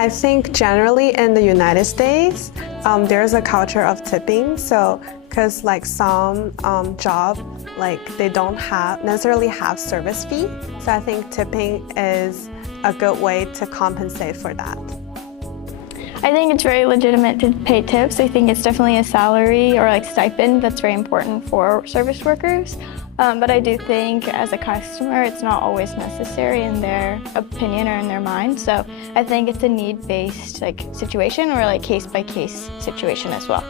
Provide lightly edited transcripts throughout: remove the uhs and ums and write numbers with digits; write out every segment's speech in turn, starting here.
I think generally in the United States, there's a culture of tipping. So, because like some job, like they don't necessarily have service fee. So I think tipping is a good way to compensate for that. I think it's very legitimate to pay tips. I think it's definitely a salary or like stipend that's very important for service workers. But I do think as a customer, it's not always necessary in their opinion or in their mind. So I think it's a need-based like situation or like case-by-case situation as well.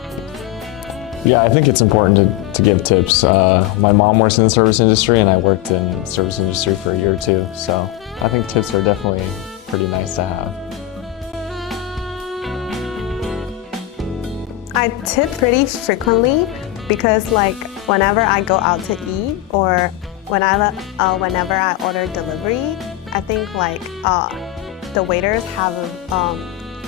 Yeah, I think it's important to give tips. My mom works in the service industry and I worked in the service industry for a year or two. So I think tips are definitely pretty nice to have. I tip pretty frequently because like whenever I go out to eat or whenever I order delivery, I think like the waiters have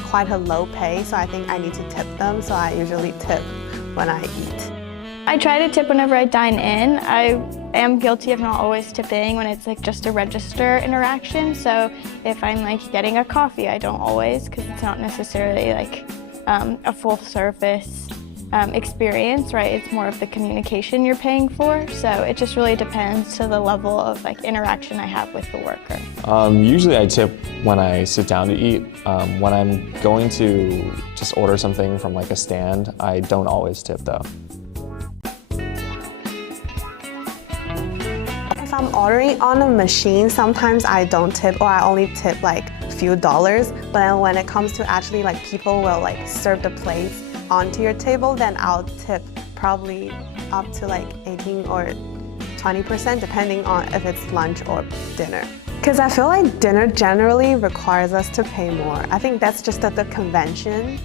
quite a low pay, so I think I need to tip them. So I usually tip when I eat. I try to tip whenever I dine in. I am guilty of not always tipping when it's like just a register interaction. So if I'm like getting a coffee, I don't always because it's not necessarily like a full service experience, right? It's more of the communication you're paying for. So it just really depends to the level of like interaction I have with the worker. Usually I tip when I sit down to eat. When I'm going to just order something from like a stand, I don't always tip though. If I'm ordering on a machine, sometimes I don't tip or I only tip like a few dollars. But then when it comes to actually like people will like serve the plates onto your table, then I'll tip probably up to like 18 or 20% depending on if it's lunch or dinner. Because I feel like dinner generally requires us to pay more. I think that's just the convention.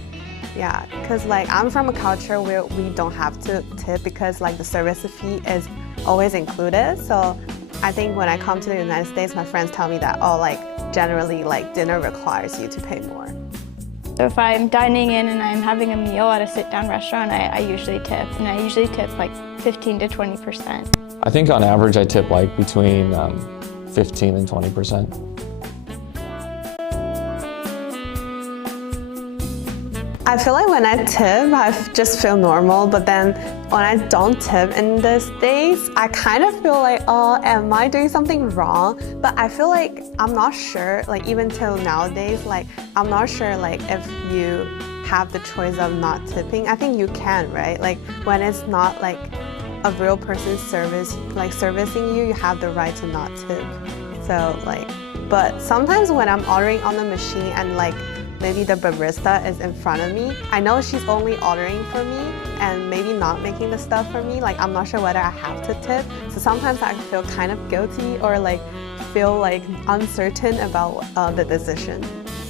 Yeah, because like I'm from a culture where we don't have to tip because like the service fee is always included. So I think when I come to the United States, my friends tell me that, oh, like generally like dinner requires you to pay more. So if I'm dining in and I'm having a meal at a sit-down restaurant, I usually tip, and I usually tip like 15 to 20%. I think on average I tip like between 15 and 20%. I feel like when I tip, I just feel normal, but then when I don't tip in these days, I kind of feel like, oh, am I doing something wrong? But I feel like I'm not sure, like even till nowadays, like I'm not sure like if you have the choice of not tipping. I think you can, right? Like when it's not like a real person's servicing you, you have the right to not tip. So like, but sometimes when I'm ordering on the machine and like maybe the barista is in front of me, I know she's only ordering for me and maybe not making the stuff for me. Like I'm not sure whether I have to tip. So sometimes I feel kind of guilty or like feel like uncertain about the decision.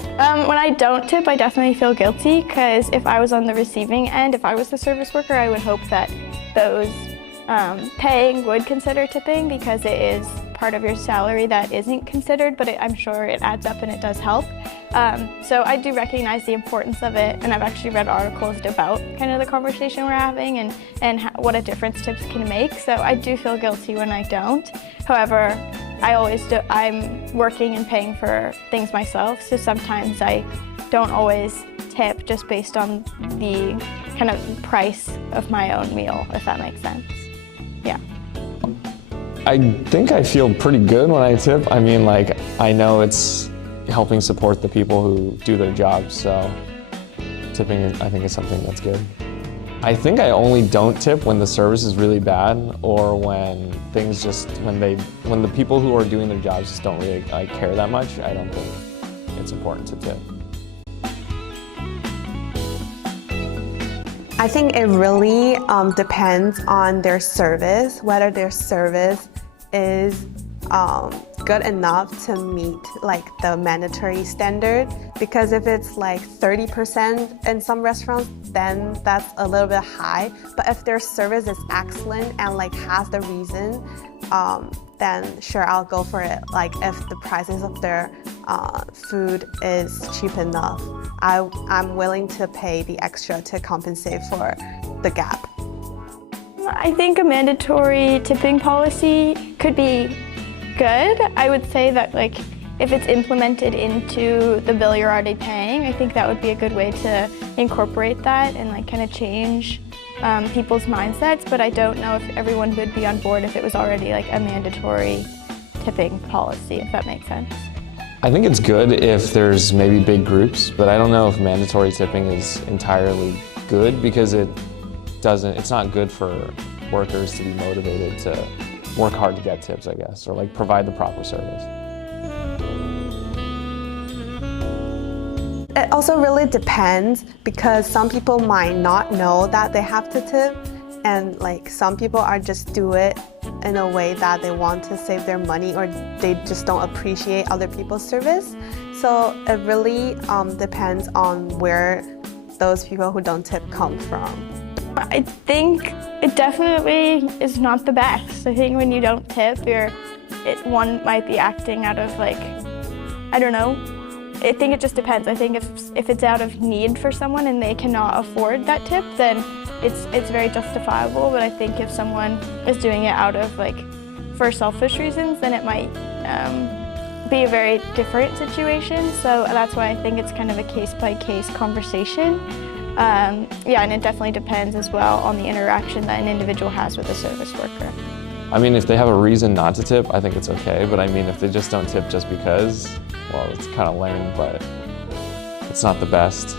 When I don't tip, I definitely feel guilty because if I was on the receiving end, if I was the service worker, I would hope that those paying would consider tipping because it is part of your salary that isn't considered, but I'm sure it adds up and it does help. So I do recognize the importance of it, and I've actually read articles about kind of the conversation we're having and what a difference tips can make. So I do feel guilty when I don't. However, I always do. I'm working and paying for things myself, so sometimes I don't always tip just based on the kind of price of my own meal, if that makes sense. Yeah. I think I feel pretty good when I tip. I mean, like, I know it's helping support the people who do their jobs, so tipping, I think, is something that's good. I think I only don't tip when the service is really bad or when things just, when the people who are doing their jobs just don't really care that much. I don't think it's important to tip. I think it really depends on their service, whether their service is good enough to meet like the mandatory standard. Because if it's like 30% in some restaurants, then that's a little bit high. But if their service is excellent and like has the reason, then sure, I'll go for it. Like if the prices of their food is cheap enough, I'm willing to pay the extra to compensate for the gap. I think a mandatory tipping policy could be good. I would say that like if it's implemented into the bill you're already paying, I think that would be a good way to incorporate that and like kind of change people's mindsets. But I don't know if everyone would be on board if it was already like a mandatory tipping policy, if that makes sense. I think it's good if there's maybe big groups, but I don't know if mandatory tipping is entirely good because it's not good for workers to be motivated to work hard to get tips, I guess, or like provide the proper service. It also really depends because some people might not know that they have to tip, and like some people are just do it in a way that they want to save their money or they just don't appreciate other people's service. So it really depends on where those people who don't tip come from. I think it definitely is not the best. I think when you don't tip, one might be acting out of like, I don't know. I think it just depends. I think if it's out of need for someone and they cannot afford that tip, then it's very justifiable. But I think if someone is doing it out of like for selfish reasons, then it might be a very different situation. So that's why I think it's kind of a case-by-case conversation. Yeah, and it definitely depends as well on the interaction that an individual has with a service worker. I mean, if they have a reason not to tip, I think it's okay. But I mean, if they just don't tip just because, well, it's kind of lame, but it's not the best.